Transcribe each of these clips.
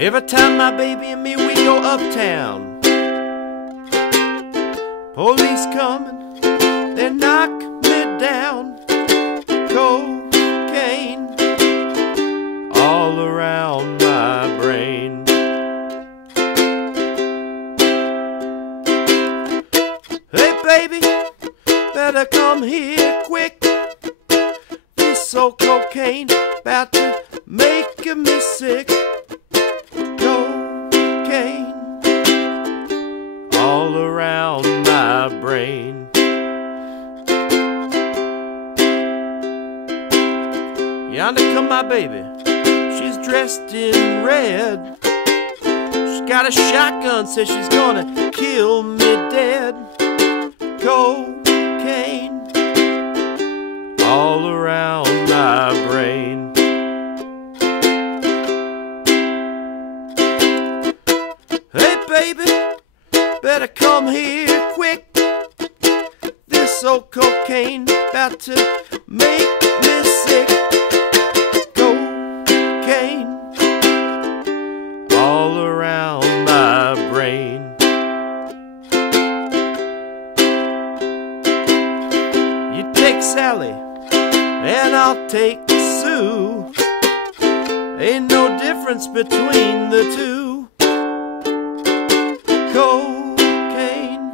Every time my baby and me, we go uptown, police coming, they knock me down. Cocaine all around my brain. Hey baby, better come here quick. This old cocaine about to make me sick. Cocaine all around my brain. Yonder come my baby, she's dressed in red. She's got a shotgun, says she's gonna kill me dead. Cocaine all around my brain. Hey baby, better come here quick. This old cocaine about to make me sick. Cocaine all around my brain. You take Sally and I'll take Sue. Ain't no difference between the two. Cocaine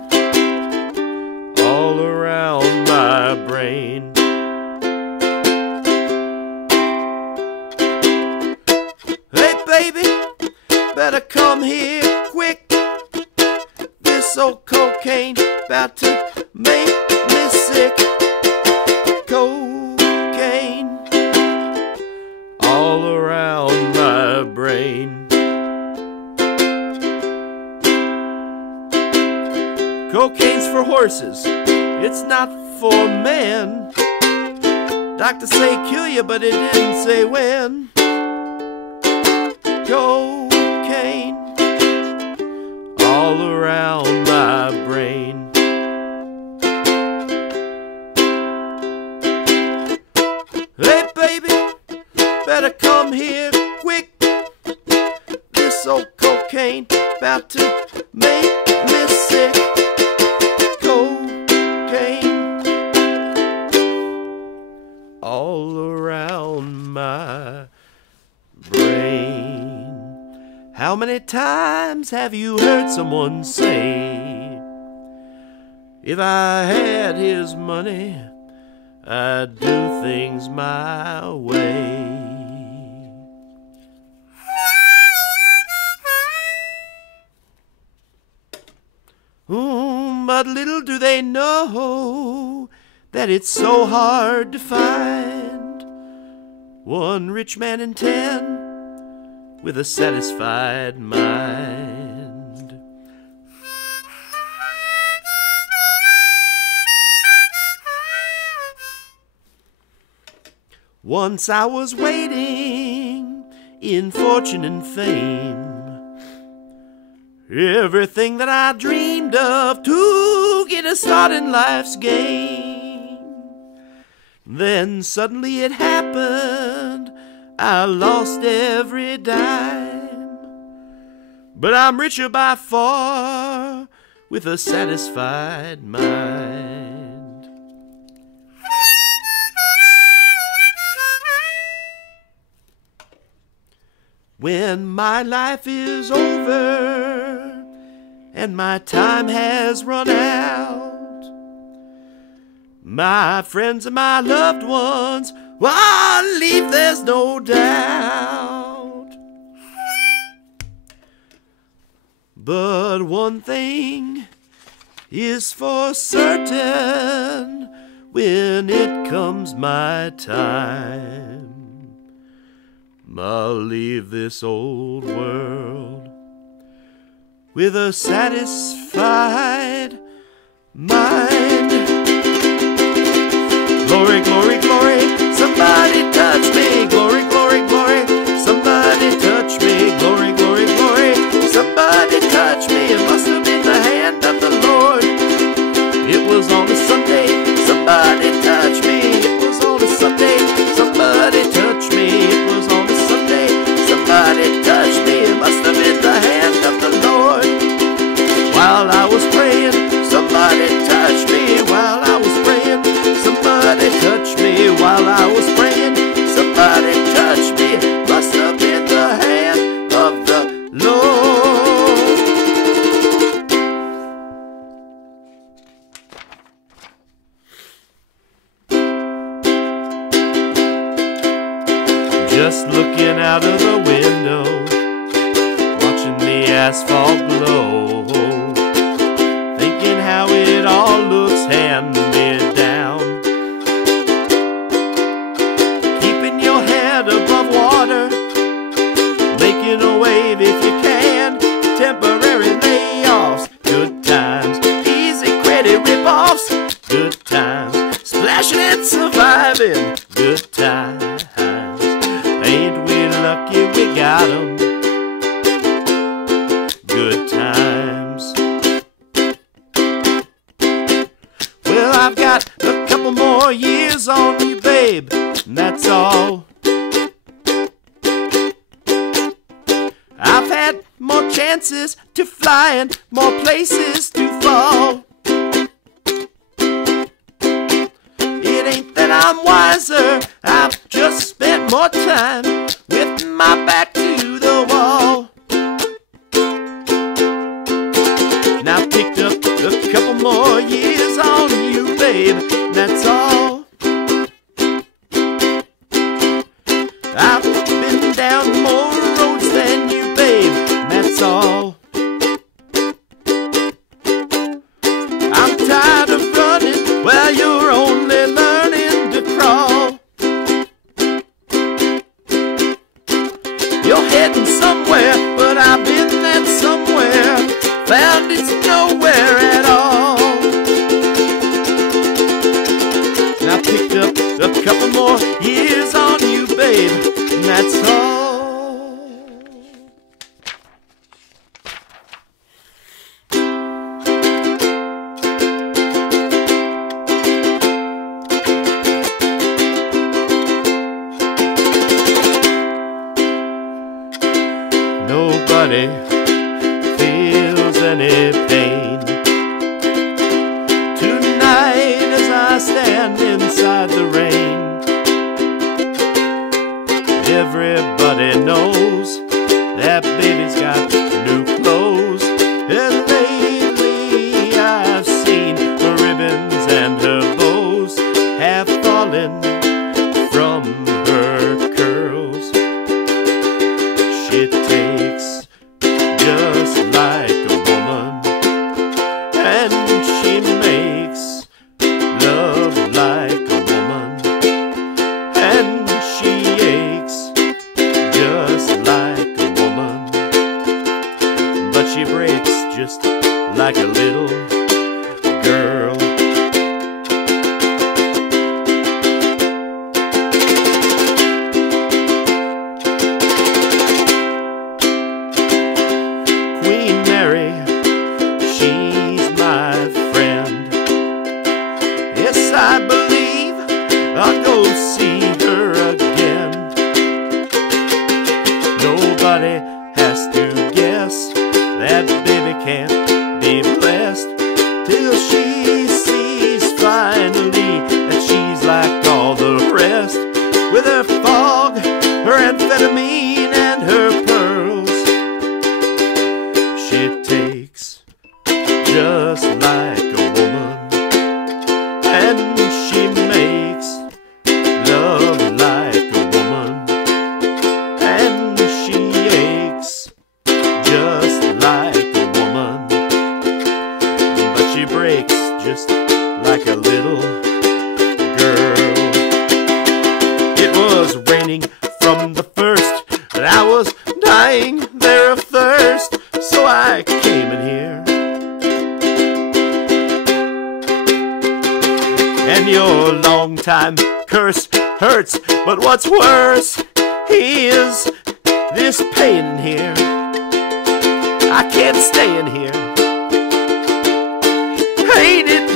all around my brain. Hey baby, better come here quick. This old cocaine about to make me sick. Cocaine all around my brain. Cocaine's for horses, it's not for men. Doctor say kill you, but it didn't say when. Cocaine all around my brain. Hey baby, better come here quick. This old cocaine about to make me sick. Cocaine all around my brain. How many times have you heard someone say, if I had his money, I'd do things my way? But little do they know that it's so hard to find one rich man in 10 with a satisfied mind. Once I was waiting in fortune and fame, everything that I dreamed of to get a start in life's game. Then suddenly it happened, I lost every dime. But I'm richer by far with a satisfied mind. When my life is over and my time has run out, my friends and my loved ones, well, I'll leave, there's no doubt. But one thing is for certain, when it comes my time, I'll leave this old world with a satisfied mind. Glory, glory, glory, somebody touch me. Glory, glory, glory, somebody touch me. Glory, glory, glory, somebody touch me. It must have been the hand of the Lord. It was on a Sunday, somebody touch me. It was on a Sunday, somebody touch me. It was on a Sunday, somebody touch me. It must asphalt glow, thinking how it all looks hand-me-down. Keeping your head above water, making a wave if you can. Temporary layoffs, good times. Easy credit rip-offs, good times. Splashing and surviving, good times. Ain't we lucky we got 'em? Good times. Well, I've got a couple more years on you, babe, and that's all. I've had more chances to fly and more places to fall. It ain't that I'm wiser, I've just spent more time with my back to the wall. Now I've picked up a couple more years on you, babe, that's all. I've been down more roads than you, babe, that's all. I'm tired of running while you're only learning to crawl. You're heading somewhere, but I've been that somewhere, found it's nowhere at all. I picked up a couple more years on you, babe, and that's all. Nobody feels any pain tonight as I stand inside the rain. Everybody knows that baby's got new clothes, and lately I've seen her ribbons and her bows have fallen from her curls. She takes just like a woman, and she makes love like a woman, and she aches just like a woman, but she breaks just like a little girl. Queen Mary, she's my friend. Yes, I believe I'll go see her again. Nobody has to guess that baby can't be blessed till she sees finally that she's like all the rest, with her fog, her amphetamine, and her pearls. She takes just like a woman, and she makes love like a woman, and she aches just like a woman, but she breaks just like a little girl. It was raining from the first, and I was dying there of thirst, so I came in here. And your long time curse hurts, but what's worse is this pain in here. I can't stay in here. Ain't it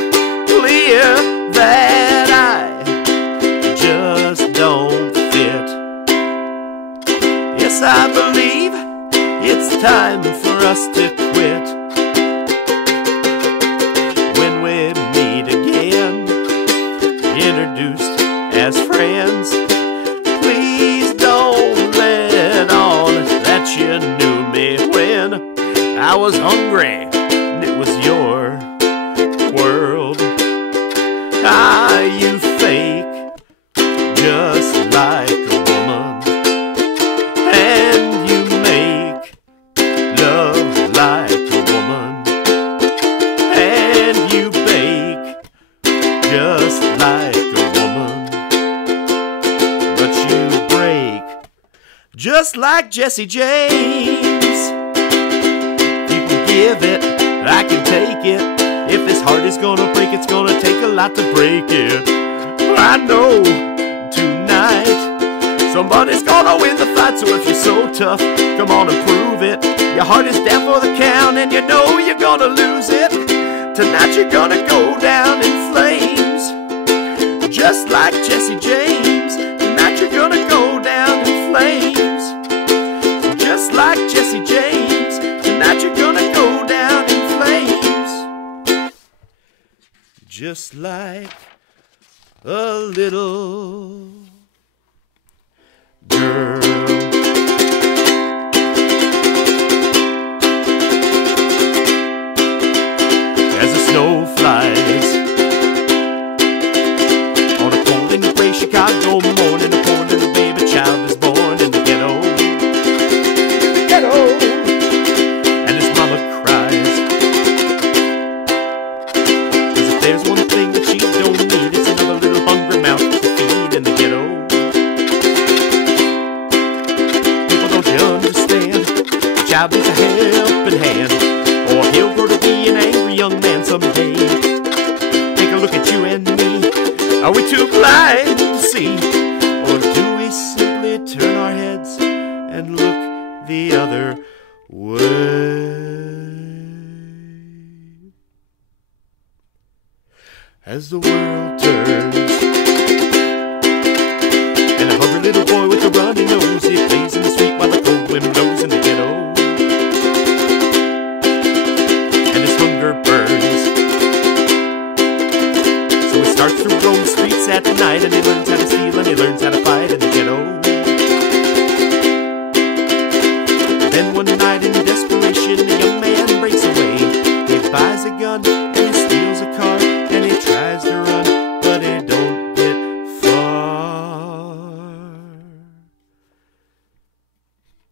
clear that I just don't fit? Yes, I believe it's time for us to quit. When we meet again, introduced as friends, please don't let on that you knew me when I was hungry and it was your world. Ah, you fake just like a woman, and you make love just like Jesse James. You can give it, I can take it. If this heart is gonna break, it's gonna take a lot to break it. I know tonight somebody's gonna win the fight. So if you're so tough, come on and prove it. Your heart is down for the count and you know you're gonna lose it. Tonight you're gonna go down in flames, just like Jesse James. Tonight you're gonna go down in flames, just like Jesse James. Tonight you're gonna go down in flames, just like a little girl. As the snow flies on a cold and gray Chicago morning, a poor little baby child is born in the ghetto. The ghetto. And his mama cries, 'cause if there's one thing that she don't need, it's another little hungry mouth to feed in the ghetto. People, don't you understand? The child needs a helping hand, or he'll grow to be an angry young man someday. Take a look at you and me. Are we too blind to see? Or do we simply turn our heads and look the other way? As the world turns and a hungry little boy with a runny nose, he plays in the street while the cold wind blows in the ghetto. And his hunger burns, so he starts to roam the streets at night, and he learns how to steal and he learns how to fight in the ghetto. Then one night in desperation, a young man breaks away. He buys a gun and he steals a car, and he tries to run, but he don't get far.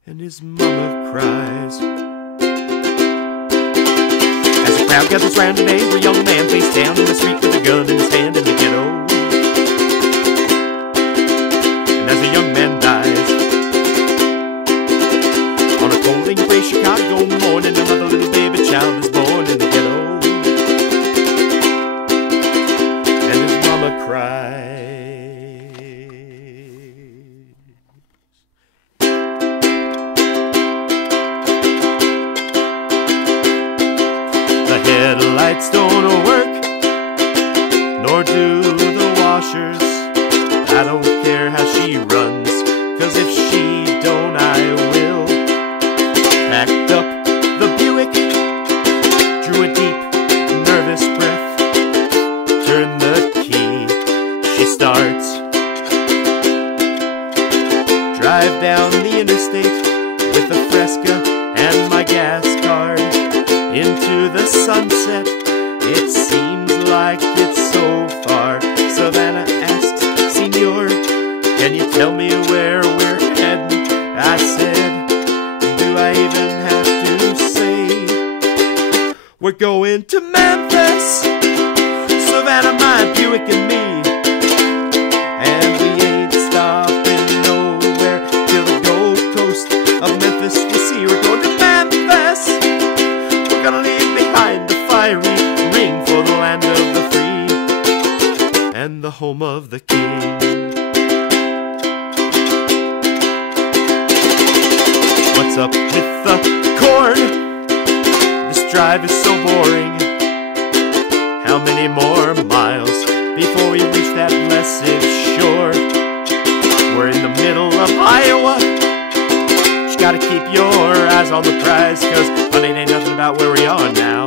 And his mama cries as the crowd gathers round an angry young man face down in the street with a gun in his hand in the ghetto. And as a young man dies on a cold and gray Chicago morning, another little baby child is born in the ghetto. And his mama cries. The headlights don't work, nor do the washers. I don't care how she runs, 'cause if she don't, I will. Packed up the Buick, drew a deep, nervous breath, turned the key, she starts. Drive down the interstate with a Fresca and my gas card into the sunset. It seems like it's so far. Savannah asks, "Senor, can you tell me where we're heading?" I said, "Do I even have to say? We're going to Memphis, Savannah, my Buick and me. And we ain't stopping nowhere till the Gold Coast of Memphis we see. We're going to Memphis. We're gonna leave behind the fiery ring for the land of the free and the home of the king." What's up with the corn? This drive is so boring. How many more miles before we reach that blessed shore? We're in the middle of Iowa. Just gotta keep your eyes on the prize, 'cause honey, it ain't nothing about where we are now.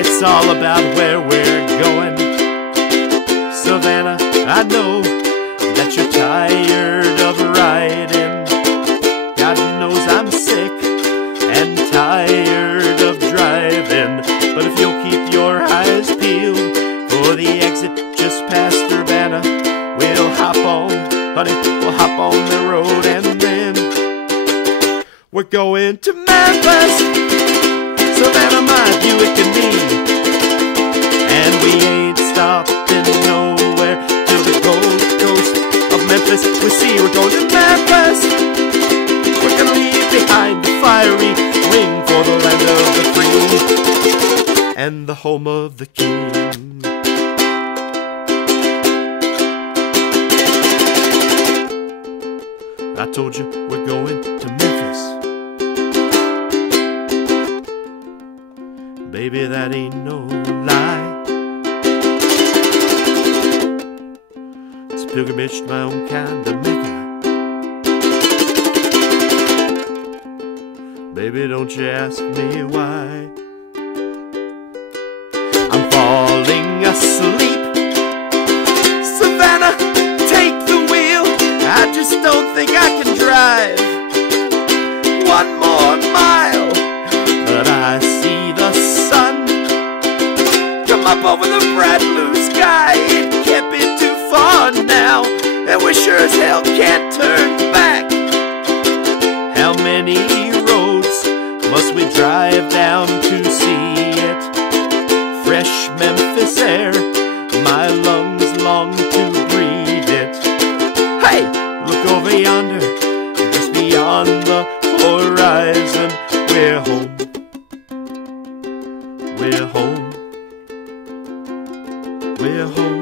It's all about where we're going. Savannah, I know that you're tired of riding. God knows I'm sick and tired of driving. But if you'll keep your eyes peeled for the exit just past Urbana, we'll hop on, honey, we'll hop on the road, and then we're going to Memphis, Savannah, my Buick and me. And we ain't stopping nowhere till the Gold Coast of Memphis we see. We're going to Memphis. We're home of the king. I told you we're going to Memphis. Baby, that ain't no lie. It's a pilgrimage to my own kind of Mecca. Baby, don't you ask me why. I'm falling asleep. Savannah, take the wheel. I just don't think I can drive one more mile. But I see the sun come up over the bright blue sky. It can't be too far now, and we sure as hell can't turn back. How many roads must we drive down to see it? Fresh Memphis air, my lungs long to breathe it. Hey, look over yonder, just beyond the horizon. We're home, we're home, we're home.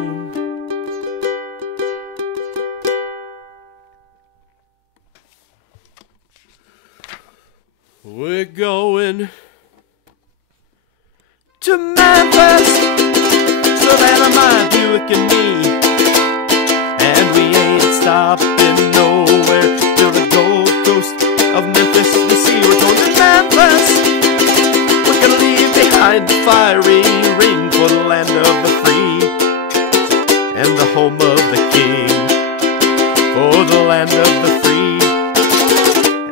We're going to Memphis, Savannah, my Buick and me. And we ain't stopping nowhere till the Gold Coast of Memphis we see. We're going to Memphis. We're gonna leave behind the fiery ring for the land of the free and the home of the king. For the land of the free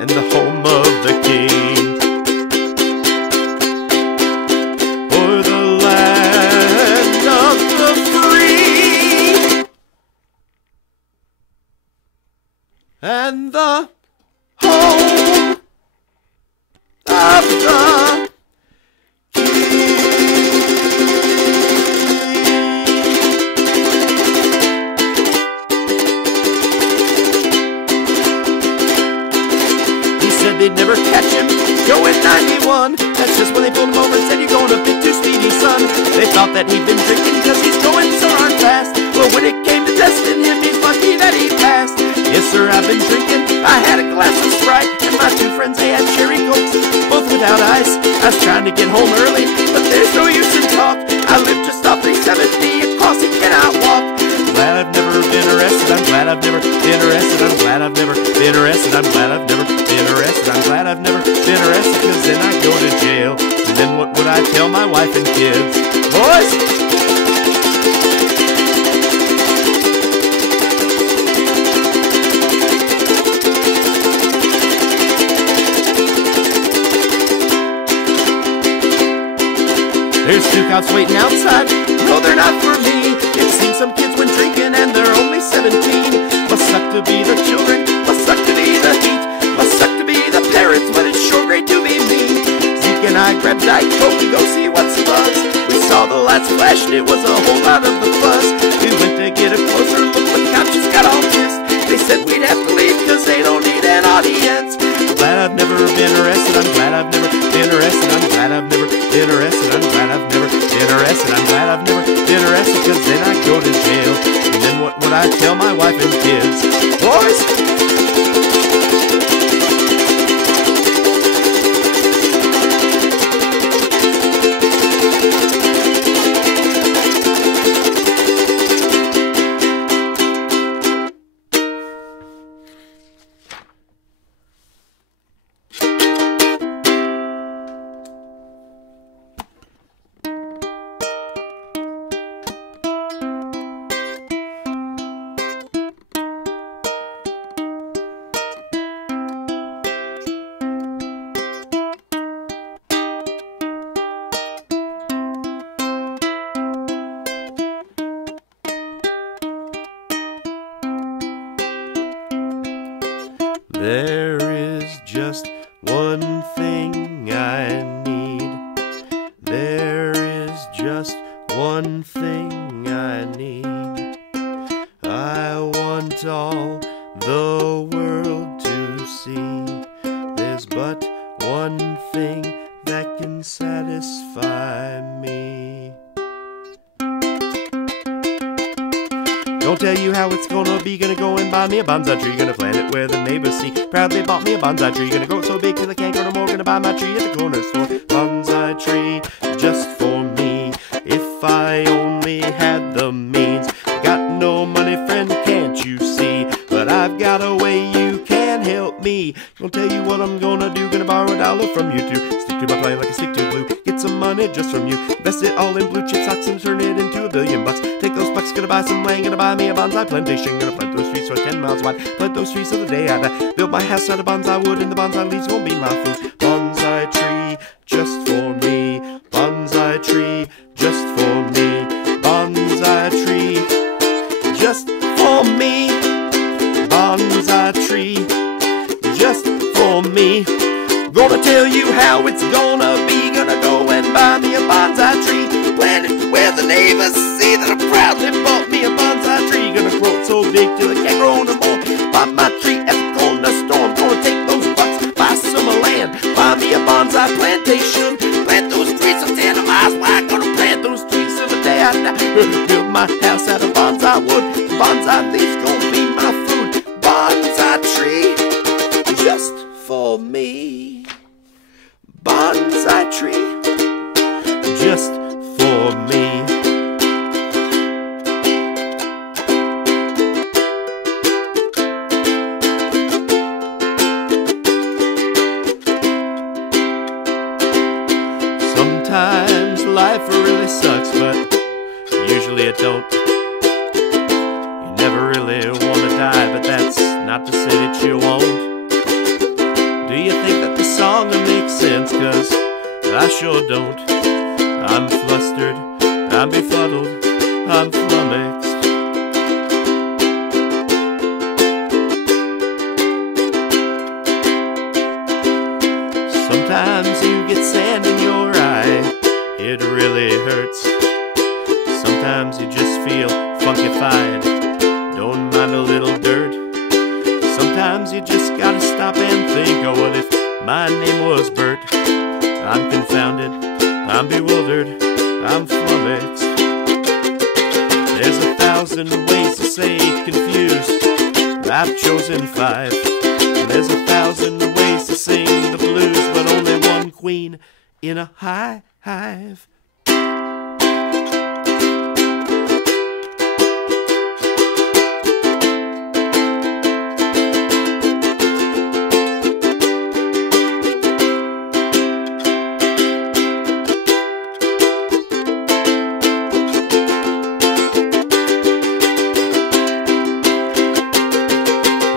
and the home of the king. For the land of the free and the home of the they'd never catch him going 91. That's just when they pulled him over and said, you're going a bit too speedy, son. They thought that he'd been drinking because he's going so darn fast. Well, when it came to testing him, he's lucky that he passed. Yes, sir, I've been drinking. I had a glass of Sprite, and my two friends, they had cherry cokes, both without ice. I was trying to get home early, but there's no use in talk. I live just off 370, across he cannot walk. Glad I've never been arrested, I'm glad I've never been arrested, I'm glad I've never been arrested, I'm glad I've never been arrested, I'm glad I've never been arrested, cause then I'd go to jail. And then what would I tell my wife and kids? Boys! There's 2 cops waiting outside, no they're not for me. It seems some kids went drinking and they're only 17. Must suck to be the children, must suck to be the heat, must suck to be the parents, but it's sure great to be me. Zeke and I grabbed Diet Coke to go see what's the buzz. We saw the lights flash and it was a whole lot of the buzz. We went to get a closer look, but the cops just got all pissed. They said we'd have to leave cause they don't need an audience. I'm glad I've never been arrested, I'm glad I've never been arrested, I'm glad I've never been arrested, I'm glad I've never been arrested, I'm glad I've never been arrested, cause then I'd go to jail. And then what would I tell my wife and kids? Boys! There is just one thing I need. There is just one thing I need. I want all the world to see. There's but one thing that can satisfy me. Don't tell you how it's gonna be. Gonna go and buy me a bonsai tree. Gonna plant it where the neighbors see. Proudly bought me a bonsai tree. Gonna grow it so big till I can't grow no more. Gonna buy my tree at the corner store. Bonsai tree, just for me. If I only had the means. Got no money, friend, can't you see? But I've got a way you can help me. Gonna tell you what I'm gonna do. Gonna borrow $1 from you too. Stick to my plan like a stick to glue. Get some money just from you. Invest it all in blue chip stocks and turn it into $1 billion bucks. Take those bucks, gonna buy some land. Gonna buy me a bonsai plantation. Gonna plant those trees for 10 miles wide. Plant those trees till the day I die. Build my house out of bonsai wood and the bonsai leaves won't be my food. Bonsai tree, just for me. Bonsai tree, just for me. Bonsai tree, just for me. Bonsai tree, just for me. Gonna tell you how it's gonna be. Gonna go and buy me a bonsai tree. Plant it where the neighbors see that I proudly bought me a bonsai tree. Gonna grow it so big till it can't grow no more. Buy my tree at the corner store. I'm gonna take those bucks, buy some land. Buy me a bonsai plantation. Plant those trees so 10 miles wide. Gonna plant those trees till the day I die. Build my house out of bonsai wood. Bonsai leaves gonna be my food. Bonsai tree, just for me. Bonsai tree, just for me. Sometimes life really sucks, but usually it don't. You never really want to die, but that's not to say that you won't. Do you think that the song will make sense? 'Cause I sure don't. I'm flustered, I'm befuddled, I'm flummoxed. Sometimes you get sand in your eye, it really hurts. Sometimes you just feel funkified, don't mind a little dirt. Sometimes you just gotta stop and think, oh, what if my name was Bert? I'm confounded, I'm bewildered, I'm flummoxed. There's 1,000 ways to say confused, I've chosen 5. There's 1,000 ways to sing the blues, but only one queen in a hive.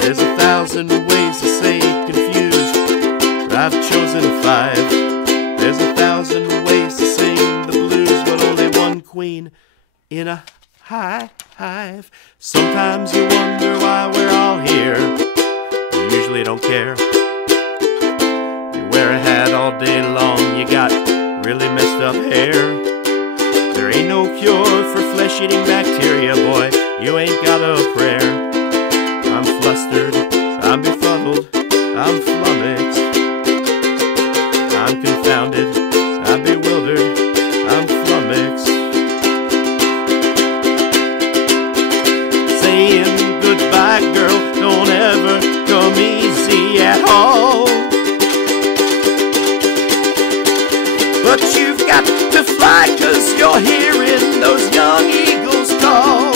There's 1,000 ways to say confused, but I've chosen 5. There's 1,000 ways to sing the blues, but only one queen in a hive. Sometimes you wonder why we're all here. You usually don't care. You wear a hat all day long, you got really messed up hair. There ain't no cure for flesh-eating bacteria, boy, you ain't got a prayer. I'm flustered, I'm befuddled, I'm flummoxed. I'm confounded, I'm bewildered, I'm flummoxed. Saying goodbye, girl, don't ever come easy at all. But you've got to fly, 'cause you're hearing those young eagles call.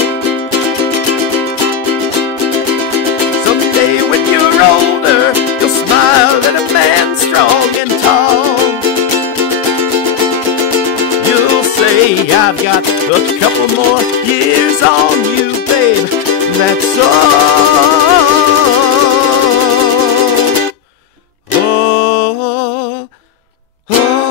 Someday when you're older, you'll smile at a man strong and tall. You'll say, I've got a couple more years on you, babe, that's all. Oh, oh.